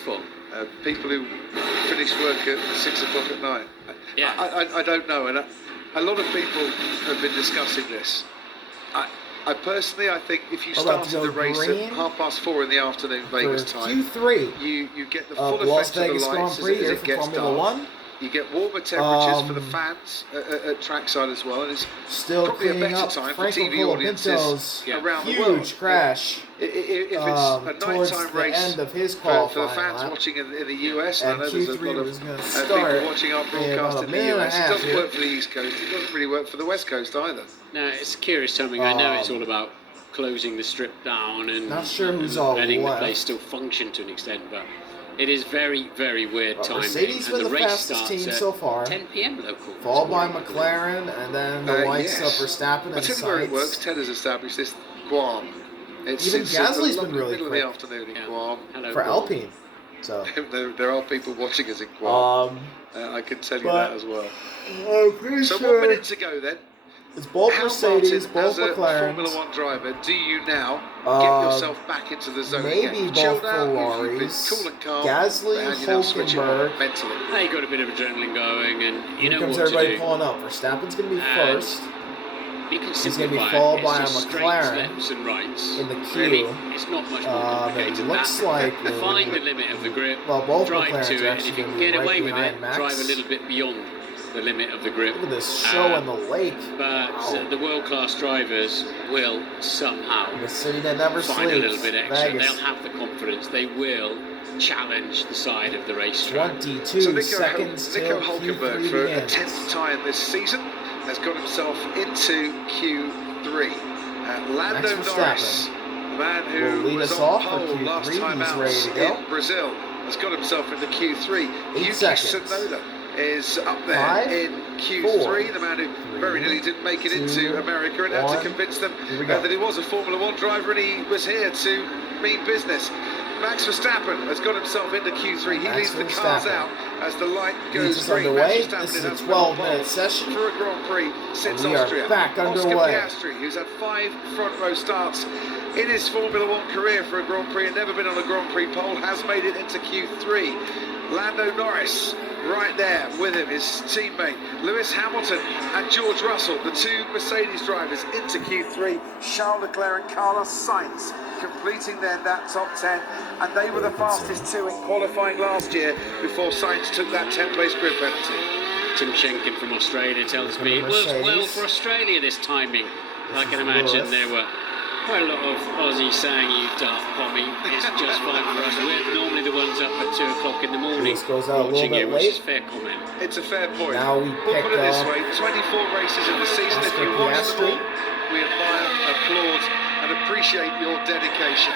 For? People who finish work at 6 o'clock at night. Yeah. I don't know, and a lot of people have been discussing this. I personally, I think if you started the race at 4:30 in the afternoon Vegas time, Q3 you get the full Las effect of Vegas the Grand lights Prix as it gets Formula dark. One. You get warmer temperatures for the fans at trackside as well, and it's Still probably a cleaning better up time for Franco TV audiences Colapinto's around the world. huge crash. If it's a towards nighttime the race end of his for qualifying the fans lap, watching in the US, and I know there's a Q3 lot of was going to people start watching our in broadcast about in a the minute and a US. It half doesn't here. work for the East Coast. It doesn't really work for the West Coast either. No, it's curious timing. I know it's all about closing the strip down and Not sure who's all letting the left. place still function to an extent, but it is very, very weird timing. Mercedes and been the race fastest starts team at so far. 10 p.m. local. Followed by McLaren, and then the likes of Verstappen and I'll tell you where it works. Sainz. Ted has established this Guam. It's Even in Gasly's the been really middle quick. of the afternoon in Guam. Hello, For Paul. Alpine. So, There are people watching us in Guam. I can tell you that as well. I'm pretty So 1 sure minute to go then. it's both How, Mercedes, Martin, both as a McLaren, Formula One driver, do you now get yourself back into the zone maybe again? both Chilled out, you've been Ferraris, cool and calm, Gasly, and you now switch it on Hulkenberg. mentally. Now you got a bit of adrenaline going, and you Here know comes what to everybody do. pulling up. Verstappen's going to be And first You can He's gonna be simplify followed it. by It's a just straights, McLaren lefts and rights. in the queue. Really, it's not much more complicated it than looks that. like Find the limit of the grip, well, both drive McLarens to are it, and actually if you gonna can be get right away with behind it, Max. drive a little bit beyond the limit of the grip. Look at this show in the lake. But the world-class drivers will somehow The city that never find a little sleeps. bit extra. Vegas. They'll have the confidence. They will challenge the side of the racetrack. 22 So seconds Nico till Hulkenberg, Q3 for a begins. 10th time this season, has got himself into Q3. Lando Max Norris, the man will who lead was us on off for pole Q3. last time He's out ready to go. in Brazil, has got himself into Q3. 8 Yuki seconds. Tsunoda is up there 5, in Q3, 4, the man who 3, very nearly didn't make it 2, into America and had 1. to convince them Here we go. that he was a Formula One driver and he was here to mean business. Max Verstappen has got himself into Q3. He Max leads the cars Verstappen. out as the light Leads goes us green. underway. Max Verstappen This is has a been on 12-minute pole session. for a Grand Prix since We are Austria. back Oscar underway. Piastri, who's had 5 front row starts in his Formula One career for a Grand Prix and never been on a Grand Prix pole, has made it into Q3. Lando Norris right there with him, his teammate Lewis Hamilton and George Russell, the 2 Mercedes drivers, into Q3. Charles Leclerc and Carlos Sainz completing then that top 10, and they were the fastest 2 in qualifying last year before Sainz took that 10th-place grid penalty. Tim Schenken from Australia tells me it works well for Australia, this timing. I can imagine there were quite a lot of Aussies saying, "You daft pommy, it's just fine for us. We're normally the ones up at 2 o'clock in the morning This goes out a little watching bit it," which late. is fair comment. It's a fair point. Now we We'll pick put it this up way, 24 races in the season. If Oscar you watch them Piastri. all, we admire, applaud and appreciate your dedication.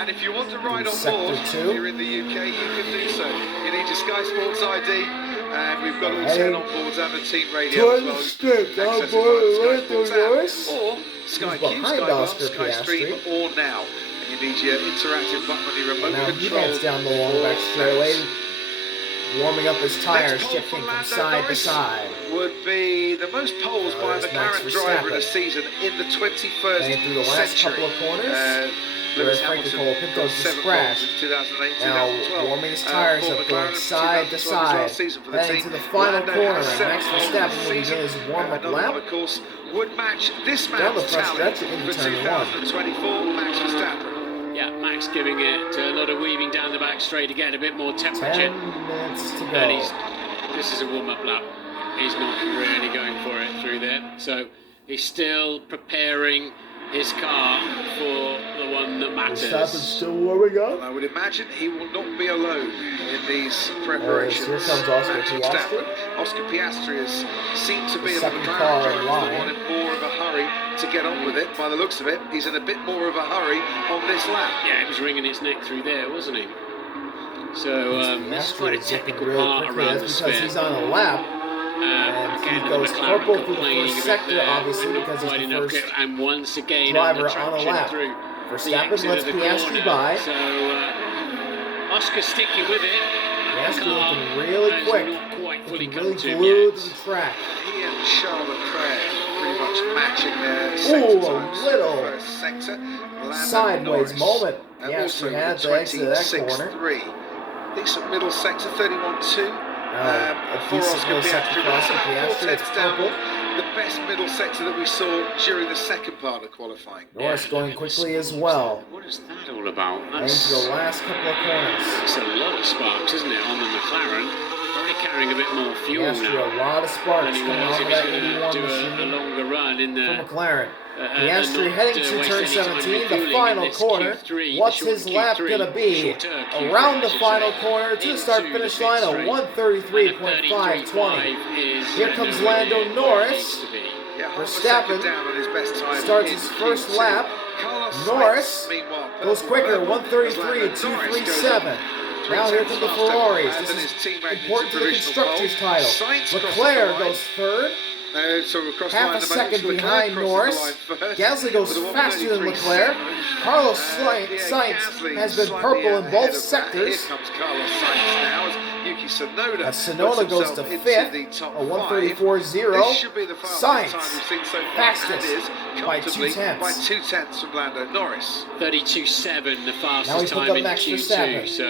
And if you want to ride on Sector board 2. here in the UK, you can do so. You need your Sky Sports ID, and we've got all 10 on boards and the team radio as well. strip down Accessible board via right Sky through Sports app, Norris. or Sky Q, behind Sky Bar, Oscar Sky Stream, Piastri. or Now. And you need your interactive button on your remote Now he control. heads down the long for back straightaway, that. warming up his tires, Next pole shifting from Lando side to Norris side. would be the most poles by a There's Max McLaren driver in a Verstappen. season in the 21st Going through the last century. couple of corners. Lewis Franco Hamilton Colapinto got just 7 crashed. poles in 2008, Now 2012. warming his tires for up, McLaren going in side to 2012 as well side, season for the heading team. to the final Lando corner, has and 7 Max poles Verstappen this will begin season. his warm-up Another lap. one, of course, would match this Down the man's front tally stretch into for turn 2024, Max Verstappen. Yeah, Max giving it a lot of weaving down the back straight to get a bit more 10 temperature. minutes to And go. this is a warm-up lap. He's not really going for it through there. So he's still preparing his car for the one that matters. Verstappen's still warming up. I would imagine he will not be alone in these preparations. Here comes Oscar Max Piastri. Verstappen. Oscar Piastri has seemed to be The a second McLaren car driver in the line. one in more of a hurry to get on with it. By the looks of it, he's in a bit more of a hurry on this lap. Yeah, it was wringing its neck through there, wasn't he? So this is Piastri quite a is zipping technical really part quickly. around the That's because spin. he's on a lap. And he goes purple through the first sector, obviously, because he's the first and once again driver on the on a traction lap. through Verstappen the exit lets of the Piastri corner. by. So Oscar sticking with it. Piastri Car looking really has quick. not quite fully Looking come really to him glued yet. to the track. He and Charles Leclerc pretty much matching their sector Ooh, a times. little First sector. Lando sideways Norris moment Also we had the exit of that corner. 26-3. Decent middle sector, 31-2. A decent middle sector crossing Piastri. It's purple. The best middle sector that we saw during the second part of qualifying. Norris going quickly as well. What is that all about? Into the last couple of corners. It's a lot of sparks, isn't it, on the McLaren? Probably carrying a bit more fuel now. A lot of sparks Than he coming was off if of he's that going 81 to do machine a longer run in the for McLaren. Piastri heading to turn 17, the in final this corner. Q3, What's short his lap Q3, going to be? shorter Q3, Around the I should final say, corner to the start into finish the line pit of straight. 1:33.520. Here comes Lando Norris. Verstappen starts his first lap. Norris goes quicker, 1:33.237. Now here come the Ferraris. This is important to the Constructors' title. Leclerc goes third. Half a second behind Norris. Gasly goes faster than Leclerc. Carlos Sainz has been purple in both sectors. As Tsunoda goes to fifth, a 1:34.0. Sainz fastest by 2/10. By 2/10 from Lando Norris. 32.7, the Now we fastest pick time up in Max Q2. Verstappen. So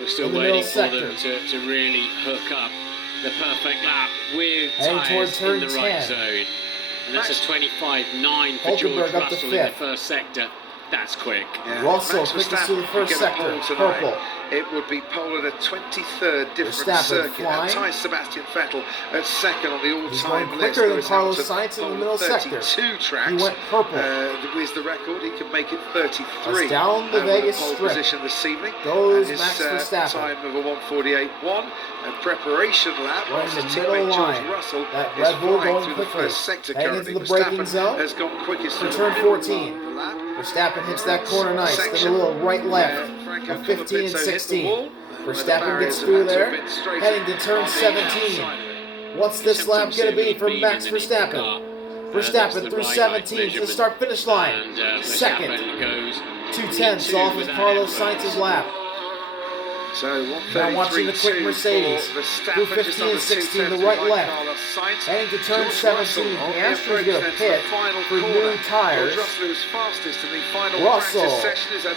we're still In the waiting middle for them sector. to really hook up the perfect lap with Heading toward tyres turn in the right 10. zone. And that's a 25.9 for George Hulkenberg up to Russell in the fifth. first sector. That's quick. Russell Max quickest Verstappen through the first could get a sector, pole tonight. purple. It would be pole at a 23rd different Verstappen circuit. flying. And ties Sebastian Vettel at second on the He's all-time going list. quicker than Lewis Carlos Hamilton, Sainz in the pole middle sector. 32 tracks. He went purple. Is the record. He can make it 33. As down the with Vegas a pole strip position this evening. goes And Max his Verstappen. time of a 1:48.1. A preparation lap. Right in whilst the his middle teammate George line. Russell That is Red Bull flying going through quickly. the first sector Heading currently. into the braking Verstappen zone. has gone quickest For through turn the middle 14. of the lap. Verstappen hits that corner nice, then a little right left of 15 and 16. Verstappen gets through there, heading to turn 17. What's this lap going to be for Max Verstappen? Verstappen through 17 to the start finish line. Second, 2/10 off of Carlos Sainz's lap. So Now watching the quick Mercedes through 15 and 16, the right left. Heading to turn 17, Piastri's going to pit for new tires. Russell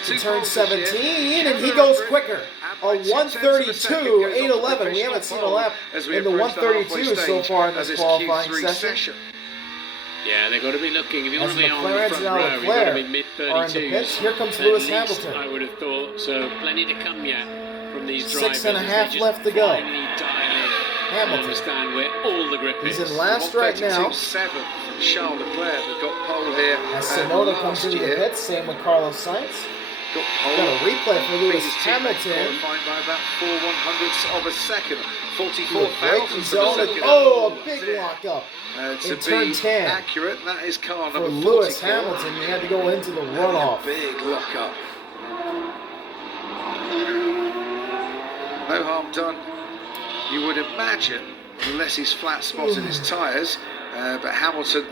to turn 17, and he goes quicker. A 1:32.811. We haven't seen a lap in the 1:32 so far in this qualifying session. Yeah, they've got to be looking. If you want As to be on the McLaren front and row, you've got to be Leclerc are in the pits. mid-32s. Here comes Lewis At least, Hamilton. I would have thought. So plenty to come yet from these drivers. 6.5 as they left to just go. finally dial in. Hamilton. Understand where all the grip He's is. in last right now. 7 from Charles Leclerc that got pole here. As Tsunoda comes into the pits, same with Carlos Sainz. Got Got a replay for Lewis His team Hamilton. qualifying by about 4/100ths of a second. Through a 44,000 braking zone. And, a big lockup to in turn be 10. accurate, that is car For number Lewis 44. Hamilton. He had to go into the runoff. Big lockup. No harm done, you would imagine, unless he's flat spotted his tyres. But Hamilton,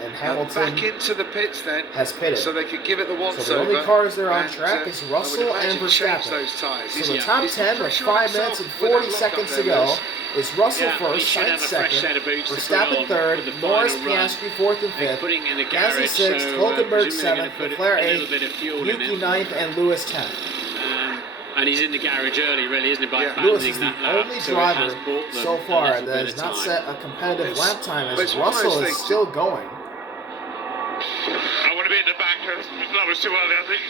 back into the pits then, has pitted. so they could give it the once So the over. only cars that are on and, track is I would Russell and imagine change Verstappen. those tyres. So the top 10 with 5 minutes and 40 seconds to go is Russell Yeah, he first, should have Sainz a fresh second, set of boots to put Verstappen on third, for the Norris, final run. Piastri fourth and They're fifth, putting in the Gasly garage, sixth, so, Hulkenberg presumably seventh, they're gonna put Leclerc a little eighth, bit of fuel in Yuki it. ninth, and Lewis 10th. And he's in the garage early, really, isn't he? By Lewis is abandoning the that lap, only so it has driver bought them so a far little that bit has of not time. set a competitive lap time but as it's one of those Russell is things- still going. I want to be in the back. That was too early, I think.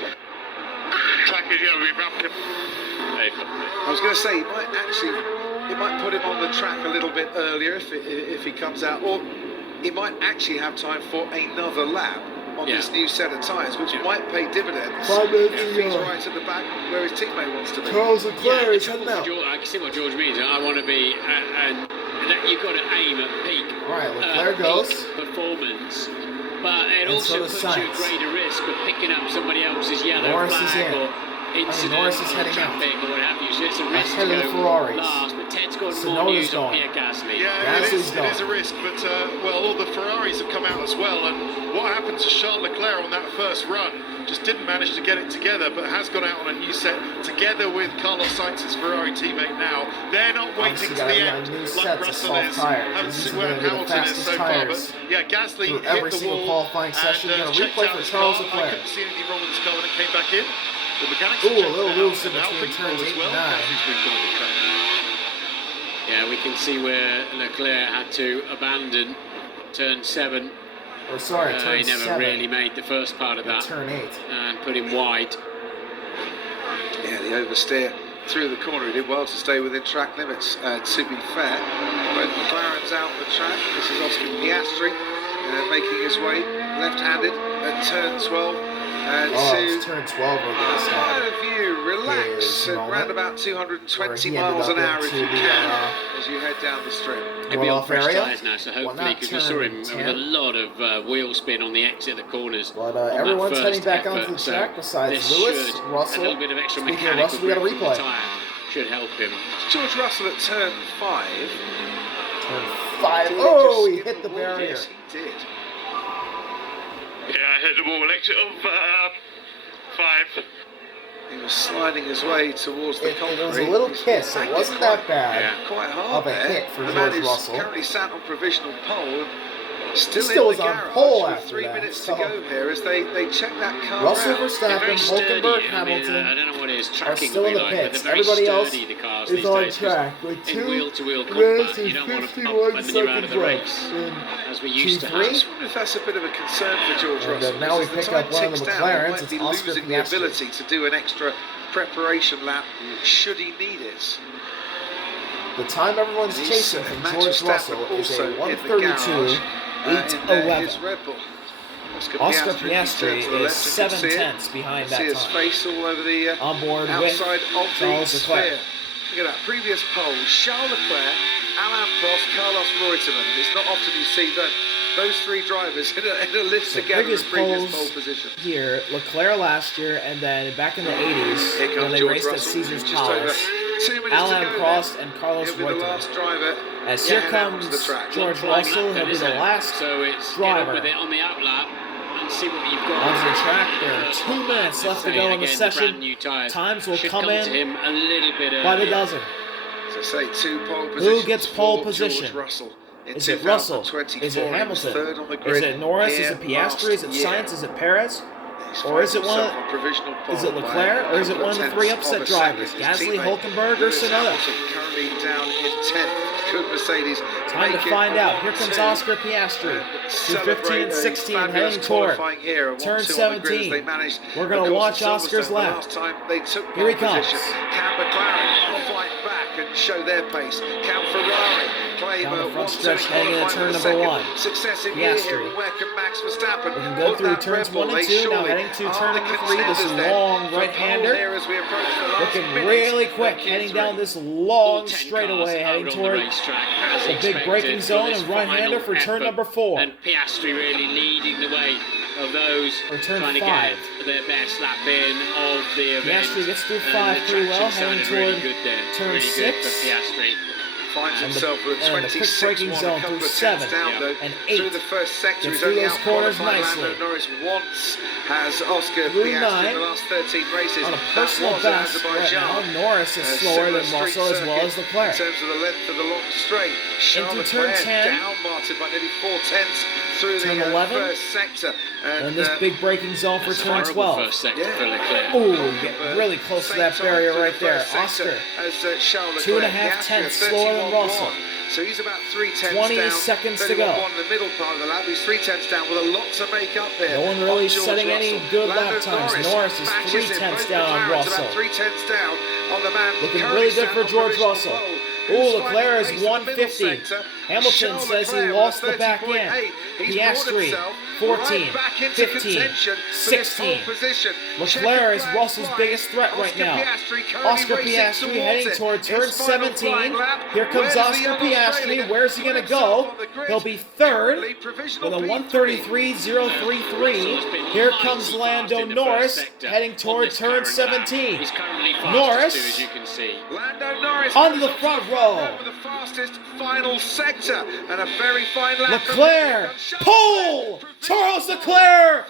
Track is going to be rapid. I was going to say, it might put him on the track a little bit earlier if he comes out, or he might actually have time for another lap on this new set of tyres, which might pay dividends 5 minutes if to he's go. right at the back where his teammate wants to be. Charles Yeah, Leclerc the is trouble heading for out. George, I can see what George means. I want to be, and that you've got to aim at peak, Alright, Leclerc goes. peak performance. But it And also so does puts you at Sainz. greater risk of picking up somebody else's yellow Norris is flag in. or incident Norris is or heading out. traffic or what have you. So it's a risk Ahead to of the go Ferraris. last. But Ted's got more Tsunoda's news on going. Pierre Gasly. Yeah, it Gasly's is a risk, but all the Ferraris have come out as well, and what happened to Charles Leclerc on that first run just didn't manage to get it together, but has gone out on a new set together with Carlos Sainz's Ferrari teammate now. They're not waiting Obviously to gotta the be on end new like sets of Russell soft is, tires. and These are where gonna be the Hamilton is fastest so far. tires But yeah, Gasly through hit every the single wall qualifying session. and Gonna checked replay out for his Charles car. I Leclerc. couldn't see anything wrong with his car when it came back in. The mechanics Ooh, are a checking little out loose in an between Alpine turns pole 8 as well. and 9. Gasly's moved on the track. Yeah, we can see where Leclerc had to abandon turn 7. Or sorry, turn he never 7. really made the first part of that. Turn 8. And put him wide. Yeah, the oversteer through the corner. He did well to stay within track limits, to be fair. Both McLaren's out the track. This is Oscar Piastri making his way left-handed at turn 12. And it's turn 12 over this quite time. a view, relax at around about 220 miles an hour if you can, as you head down the strip. He'll be on off fresh area. tyres now, so hopefully, because we saw him with a lot of wheel spin on the exit of the corners. But on that everyone's first heading back effort, onto the so track besides this Lewis, should, Russell. a little bit of extra Speaking of mechanical Russell, we got a grip on replay. the tyre should help him. George Russell at turn 5. Turn 5. Oh, he hit the barrier. Yes, he did. Yeah, I hit the wall exit of 5. He was sliding his way towards the concrete. It was a little kiss. It wasn't that bad. Yeah. Quite hard of a there. hit for the George man is Russell. currently sat on provisional pole. Still, He still in was the on garage pole with after 3 that, minutes so- to go here as they check that car Russell out. They're Verstappen, very sturdy. Hulkenberg, I mean, Hamilton I don't know what his are tracking still will in be the like, but pits. they're very Everybody else sturdy, the cars is these on days, track with in 2 wheel-to-wheel minutes combat. and You don't want to 51 pump when you're out of seconds the left race, in as we used to Q3. I have. just wonder if that's a bit of a concern for George And, Russell. now we because as pick the up time one of the ticks down, he McLarens. might It's be Oscar losing the Piastri. ability to do an extra preparation lap should he need it. The time everyone's He's, chasing from Max George Verstappen Russell is also a in the garage, 1:32.811. his Red Bull. Oscar he Piastri turns to the is left and 7 can see it. tenths behind See that his time. face all over the On board with outside of the Charles Leclerc. sphere. Look at that previous pole: Charles Leclerc, Alain Prost, Carlos Reutemann. It's not often you see those 3 drivers in a list So together in previous poles pole position. here, Leclerc last year, and then back in the 80s Here when comes they George raced at Russell. Caesar's Just over Palace. 2 minutes Alain to go Prost there. and Carlos He'll be the last Reutemann. driver. As here head out comes onto the track. George Climb Russell, that he'll then, be isn't the it? last So it's driver. get up with it on the outlap and see what you've got. onto the track. There are 2 minutes left to go in the Again, session. brand new tyres Times will should come to in him a little bit by the earlier. dozen. So say 2 pole positions. Who gets pole for position? George Russell in Is it Russell? 2024. Is it He was Hamilton? third on the Is grid it Norris? Is here it Piastri? Is it last year. Sainz? Is it Perez? He's Or is it finding one? himself on provisional pole Is it by Leclerc? Or is it a one of the couple 3 tenths upset of a drivers? second. His Gasly, teammate, Hulkenberg, or Lewis Tsunoda? Hamilton currently down in 10th. Could Mercedes Time to make it find a out. Here comes 1-2 Oscar Piastri. and Through 15 celebrate and a 16 fabulous heading toward qualifying here, a turn 1-2 on the grid as 17. they managed, We're going of to course, watch at Oscar's Silverstone the lap. last time they took Here he pole comes. position. Can McLaren fight back and show their pace? Can Ferrari claim Down the a front 1-2 stretch heading into qualifying turn for the number second 1. successive year Piastri. here? And where can Max Verstappen Looking good put through that turns Red Bull? 1 and They 2. Now surely heading to are turn the number 3. This contenders then long for right-hander. pole here as we approach the last Looking minute really of quick, Q3. heading down this All long 10 straightaway, cars heading out on toward the racetrack as the big expected braking for zone this and right-hander final for turn effort. number 4. And Piastri really leading the way of those Or turn trying to 5. get their best lap in of the event. Piastri gets through And 5 the pretty well, traction heading sounded really toward good there. turn Really good 6. for Piastri. Finds And himself with a and the quick 26 braking one, zone a couple through of 7 tenths down though. and Through 8. the first sector, Gets he's through only those corners out-qualified nicely. Lando Norris once has Oscar Through Piastri 9. in the last 13 races. On a That personal was at best right Azerbaijan. now, Norris is A slower similar than street Russell as well as circuit Leclerc. In terms of the length of the long straight, Charles Into turn Leclerc 10. down Martin by nearly 4 tenths through Turn the 11. first sector. And this big braking zone for It's a turn horrible 12. first sector Yeah. for Leclerc. Ooh, get really close to Same that time barrier through right the there. first sector Oscar, as Charles 2.5 Leclerc. tenths Piastri, slower than 31.1. Russell. So he's about 3 tenths 20 down. seconds to 31 go. in the middle part of the lap. He's 3 tenths down with a lot to make up here. No one really on George setting any Russell. good Lando lap times. Norris Norris is matches 3 him. tenths Both down on McLarens Russell. about 3 tenths down on the man Looking currently really good sat for on George provisional Russell. pole. Ooh, Who's Leclerc finding is pace in the middle 150. sector? Hamilton Charles says he Leclerc lost with the back 30.8. end. He's brought Piastri, himself 14, right back into 15, contention for this 16. pole position. Leclerc Checkered is flag Russell's flying. biggest threat right Oscar now. Piastri currently Oscar racing Piastri towards heading it. toward turn His final 17. flying lap. Here comes Where's the Oscar young Piastri. Australian? Where's he going to Put himself go? on the grid. He'll be third Currently provisional with a P3. 1:33.033. Here comes Lando Norris heading toward turn 17. He's currently fastest Norris too, as you can see. Lando Norris onto the front row. over the fastest final sector and a very fine lap. Leclerc, pole! Charles Leclerc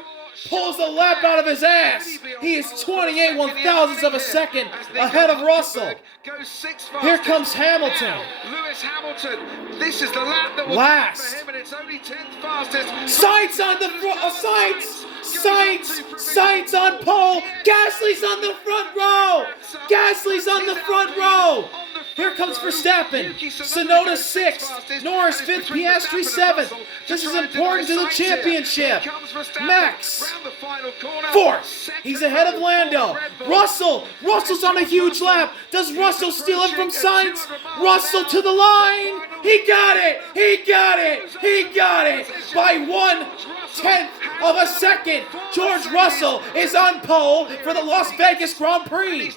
pulls the lap out of his ass. He is 28 1/1000ths of a second ahead of Russell. Here comes Hamilton. Lewis Hamilton. This is the lap that will last. for him, and it's only 10th fastest. Sainz on the front. Sainz on pole. Gasly's on the front row. Gasly's on the front row. Here comes Verstappen. Tsunoda 6th. Norris 5th. Piastri 7th. This is important to the championship. Max 4th. He's ahead of Lando. Russell's on a huge lap. Does Russell steal it from Sainz? Russell to the line. He got it. By 1/10 of a second. George Russell is on pole for the Las Vegas Grand Prix.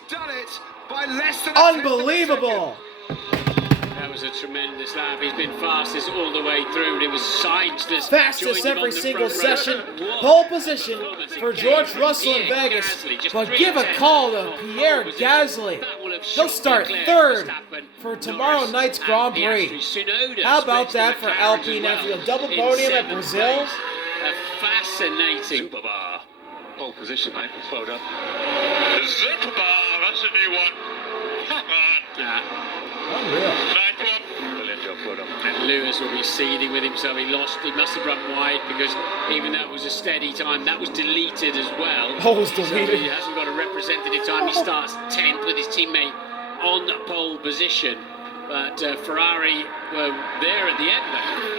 Unbelievable. That was a tremendous lap. He's been fastest all the way through, and it was Sainz that's fastest every single session. Pole position for George Russell in Vegas. But give a call to Pierre Gasly. He'll start 3rd for tomorrow night's Grand Prix. How about that for Alpine after a double podium at Brazil? A fascinating Superbar. Pole position, mate. Well done. Superbar, that's a new one. Unreal. Brilliant job, well done. And Lewis will be seething with himself. He must have run wide, because even though it was a steady time, that was deleted as well. Oh, it was So deleted. he hasn't got a representative time. He starts 10th with his teammate on the pole position. But Ferrari were there at the end.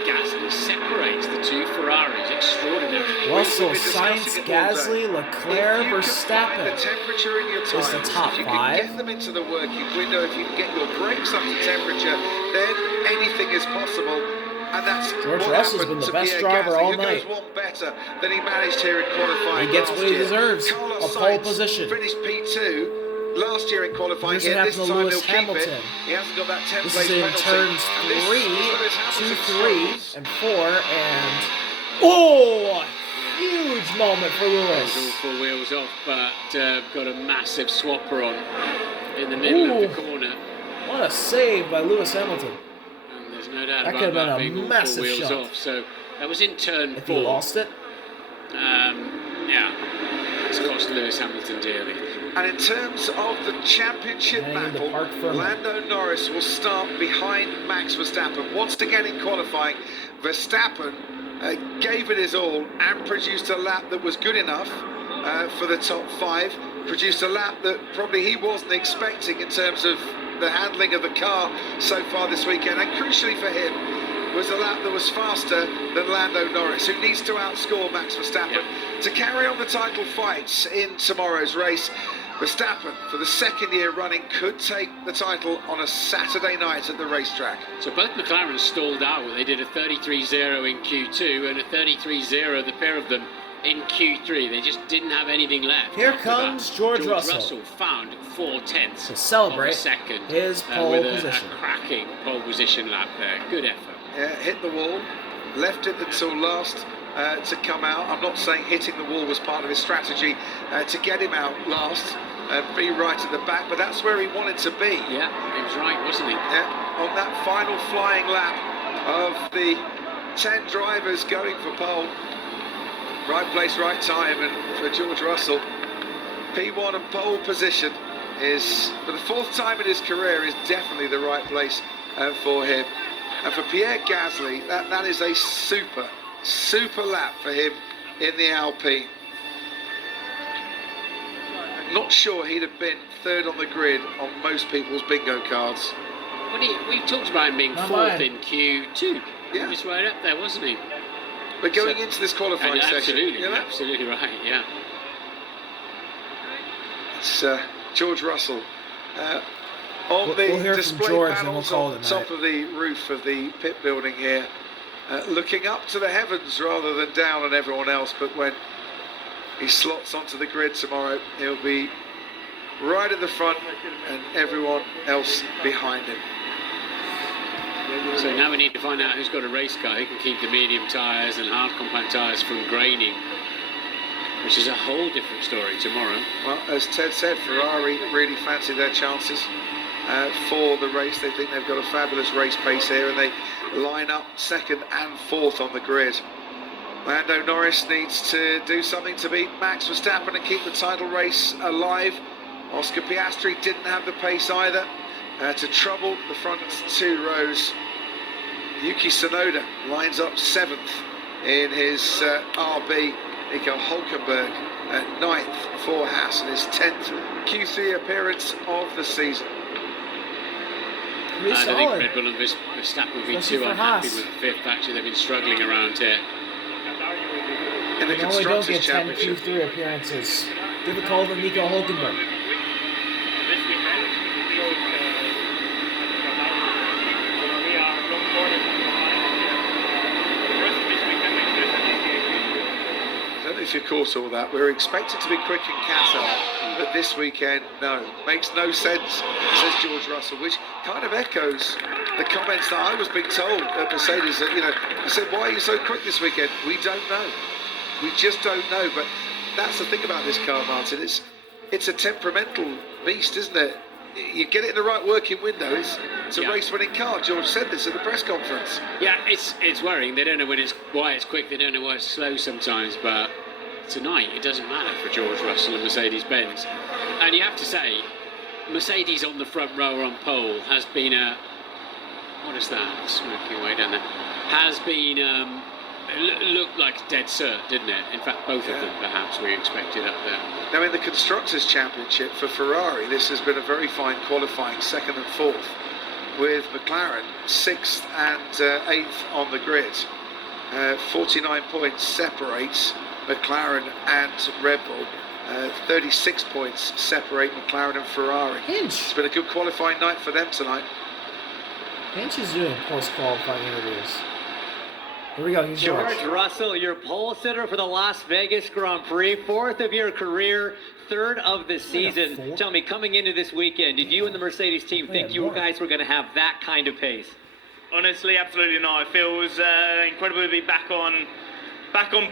Gasly separates the two Ferraris. Extraordinary. Russell, Sainz, Gasly, Leclerc, Verstappen. The temperature in your tires. Is the top if you 5. can get them into the working window, if you can get your brakes up to temperature, then anything is possible. And that's George what Russell's happened been the to best Pierre driver Gasly, all who night. goes one better than he managed here in qualifying. He gets last what he year. deserves, Carlos a pole Sainz position. Finished P2 last year in qualifying. Here's what Here, this happened to time Lewis he'll keep it. Hamilton. He hasn't got that 10th This place is in penalty. turns And this 3, is Lewis 2, Hamilton's 3, and 4, and... Oh! Huge moment for All Lewis. 4 wheels off, but got a massive swapper on in the middle of the corner. What a save by Lewis Hamilton. And there's no doubt That about could have been that a being all 4 massive wheels shot. off. So that was in turn If 4. he lost it, Yeah, it's cost Lewis Hamilton dearly. And in terms of the championship Hanging the battle, park for a minute. Lando Norris will start behind Max Verstappen. Once again in qualifying, Verstappen gave it his all and produced a lap that was good enough for the top 5. Produced a lap that probably he wasn't expecting in terms of the handling of the car so far this weekend. And crucially for him, was a lap that was faster than Lando Norris, who needs to outscore Max Verstappen to carry on the title fights in tomorrow's race. Verstappen, for the 2nd year running, could take the title on a Saturday night at the racetrack. So both McLaren stalled out. They did a 33.0 in Q2 and a 33.0, the pair of them, in Q3. They just didn't have anything left. Here After comes that, George Russell. found 4/10 to celebrate of a second his pole with position. a cracking pole position lap there. Good effort. Hit the wall, left it until last to come out. I'm not saying hitting the wall was part of his strategy to get him out last and be right at the back, but that's where he wanted to be. Yeah, he was right, wasn't he? Yeah, on that final flying lap of the 10 drivers going for pole. Right place, right time, and for George Russell, P1 and pole position is, for the 4th time in his career, is definitely the right place for him. And for Pierre Gasly, that is a super lap for him in the Alpine. Not sure he'd have been 3rd on the grid on most people's bingo cards. We talked about him being Not 4th mine. in Q2. Yeah. He was right up there, wasn't he? But going So- into this qualifying session, Absolutely, you know, absolutely right, yeah. it's George Russell. On We'll the hear from display George and we'll panels call on it a top night. of the roof of the pit building here, looking up to the heavens rather than down on everyone else. But when he slots onto the grid tomorrow, he'll be right at the front and everyone else behind him. So now we need to find out who's got a race car who can keep the medium tyres and hard compact tyres from graining, which is a whole different story tomorrow. Well, as Ted said, Ferrari really fancy their chances for the race. They think they've got a fabulous race pace here, and they line up 2nd and 4th on the grid. Lando Norris needs to do something to beat Max Verstappen and keep the title race alive. Oscar Piastri didn't have the pace either to trouble the front 2 rows. Yuki Tsunoda lines up 7th in his RB. Nico Hulkenberg at 9th for Haas in his 10th Q3 appearance of the season. I think Red Bull and Verstappen will be too unhappy with 5th. Actually, they've been struggling around here. In the Constructors' Championship. Q3 appearances. Difficult for Nico Hulkenberg. I don't know if you caught all that. We were expected to be quick in Qatar, but this weekend, no. Makes no sense, says George Russell, which kind of echoes the comments that I was being told at Mercedes. That, I said, why are you so quick this weekend? We don't know. We just don't know. But that's the thing about this car, Martin. It's a temperamental beast, isn't it? You get it in the right working window, it's a race-winning car. George said this at the press conference. Yeah, it's worrying. They don't know why it's quick. They don't know why it's slow sometimes. But tonight, it doesn't matter for George Russell and Mercedes-Benz. And you have to say, Mercedes on the front row on pole has been a... What is that? Smoking away down there. Has been... looked like dead cert, didn't it? In fact, both of them, perhaps, we expected up there. Now, in the Constructors' Championship for Ferrari, this has been a very fine qualifying 2nd and 4th, with McLaren 6th and 8th on the grid. 49 points separates McLaren and Red Bull. 36 points separate McLaren and Ferrari. Hinch. It's been a good qualifying night for them tonight. Hinch is doing post-qualifying interviews. Here we go, here's George Russell, your pole sitter for the Las Vegas Grand Prix, 4th of your career, 3rd of the season. Tell me, coming into this weekend, did you and the Mercedes team think you guys were going to have that kind of pace? Honestly, absolutely not. It feels incredible to be back on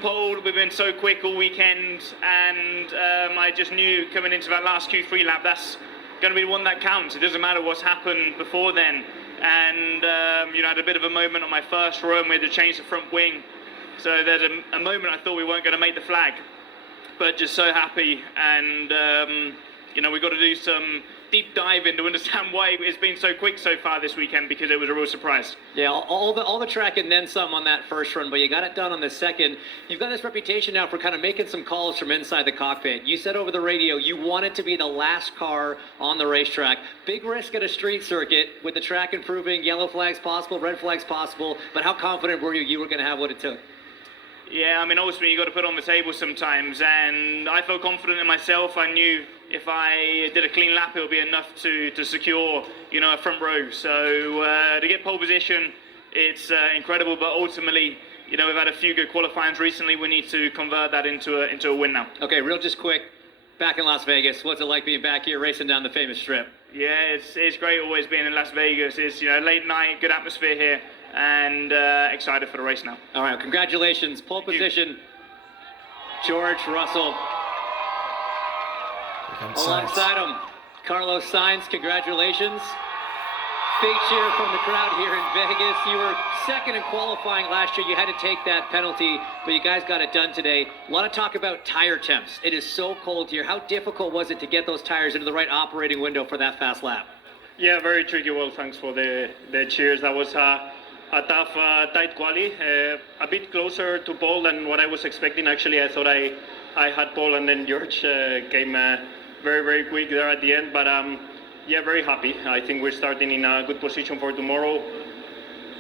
pole. We've been so quick all weekend, and I just knew coming into that last Q3 lap, that's going to be the one that counts. It doesn't matter what's happened before then. And I had a bit of a moment on my first run. We had to change the front wing, so there's a moment I thought we weren't going to make the flag, but just so happy. And we got to do some deep diving to understand why it's been so quick so far this weekend, because it was a real surprise. Yeah, all the track and then some on that first run, but you got it done on the second. You've got this reputation now for kind of making some calls from inside the cockpit. You said over the radio you wanted to be the last car on the racetrack. Big risk at a street circuit with the track improving, yellow flags possible, red flags possible, but how confident were you were going to have what it took? Yeah, I mean, ultimately you got to put on the table sometimes, and I felt confident in myself. I knew if I did a clean lap, it would be enough to secure, a front row. So to get pole position, it's incredible. But ultimately, we've had a few good qualifyings recently. We need to convert that into a win now. Okay, real just quick. Back in Las Vegas, what's it like being back here racing down the famous strip? Yeah, it's great always being in Las Vegas. It's late night, good atmosphere here, and excited for the race now. All right, congratulations. Pole position, George Russell. Alongside him, Carlos Sainz, congratulations. Big cheer from the crowd here in Vegas. You were second in qualifying last year. You had to take that penalty, but you guys got it done today. A lot of talk about tire temps. It is so cold here. How difficult was it to get those tires into the right operating window for that fast lap? Yeah, very tricky. Well, thanks for the cheers. That was a tough, tight quali. A bit closer to pole than what I was expecting. Actually, I thought I had pole, and then George came very, very quick there at the end. But yeah, very happy. I think we're starting in a good position for tomorrow.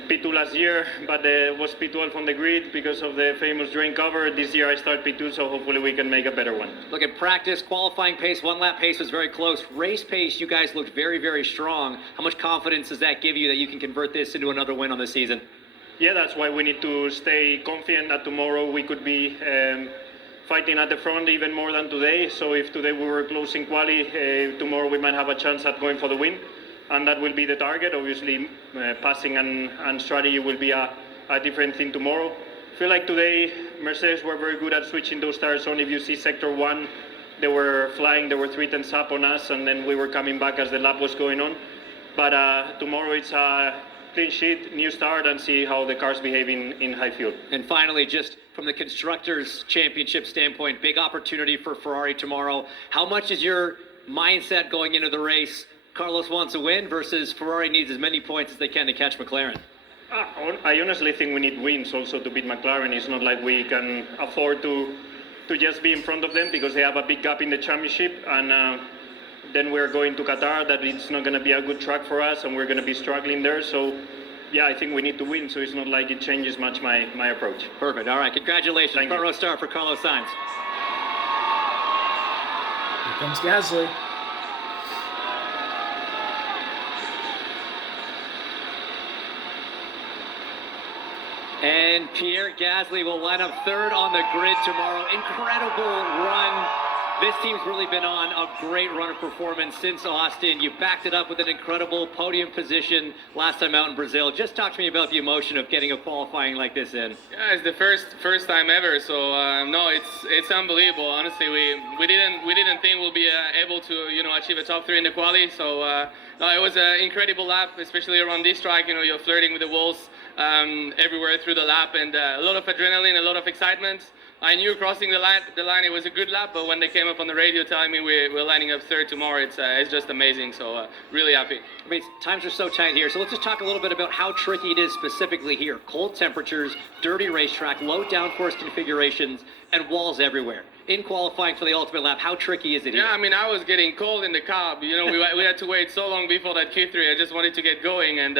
P2 last year, but was P12 on the grid because of the famous drain cover. This year I start P2, so hopefully we can make a better one. Look at practice, qualifying pace, one lap pace was very close. Race pace, you guys looked very, very strong. How much confidence does that give you that you can convert this into another win on the season? Yeah, that's why we need to stay confident that tomorrow we could be fighting at the front even more than today. So if today we were close in quali, tomorrow we might have a chance at going for the win. And that will be the target. Obviously, passing and strategy will be a different thing tomorrow. I feel like today, Mercedes were very good at switching those tires on. If you see sector 1, they were flying, they were 3 tenths up on us, and then we were coming back as the lap was going on. But tomorrow it's a clean sheet, new start, and see how the cars behave in high fuel. And finally, just from the Constructors' Championship standpoint, big opportunity for Ferrari tomorrow. How much is your mindset going into the race? Carlos wants a win versus Ferrari needs as many points as they can to catch McLaren. I honestly think we need wins also to beat McLaren. It's not like we can afford to just be in front of them because they have a big gap in the championship, and then we're going to Qatar, that it's not going to be a good track for us, and we're going to be struggling there. So, yeah, I think we need to win, so it's not like it changes much my approach. Perfect. All right, congratulations. Front row start for Carlos Sainz. Here comes Gasly. And Pierre Gasly will line up third on the grid tomorrow. Incredible run. This team's really been on a great run of performance since Austin. You backed it up with an incredible podium position last time out in Brazil. Just talk to me about the emotion of getting a qualifying like this in. Yeah, it's the first time ever. So no, it's unbelievable. Honestly, we didn't think we'll be able to achieve a top 3 in the quali. So no, it was an incredible lap, especially around this track. You're flirting with the walls everywhere through the lap, and a lot of adrenaline, a lot of excitement. I knew crossing the line it was a good lap, but when they came up on the radio telling me we're lining up third tomorrow, it's just amazing. So really happy. I mean, times are so tight here. So let's just talk a little bit about how tricky it is specifically here. Cold temperatures, dirty racetrack, low downforce configurations, and walls everywhere. In qualifying for the ultimate lap, how tricky is it here? Yeah, I mean, I was getting cold in the car. We had to wait so long before that Q3. I just wanted to get going, and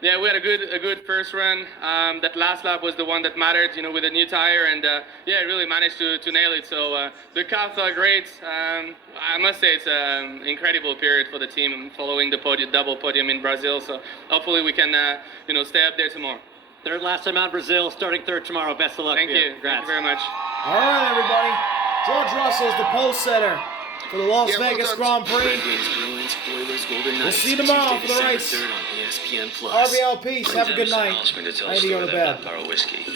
yeah, we had a good first run. That last lap was the one that mattered, with a new tire, and yeah, really managed to nail it. So the car felt great. I must say it's an incredible period for the team following the double podium in Brazil. So hopefully we can, stay up there tomorrow. Third last time out in Brazil, starting third tomorrow. Best of luck. Thank you. Thank you very much. All right, everybody. George Russell is the pole setter for the Las Vegas Grand Prix. We'll see you tomorrow for the race. RBL, peace. Have a good night. I need to go to bed.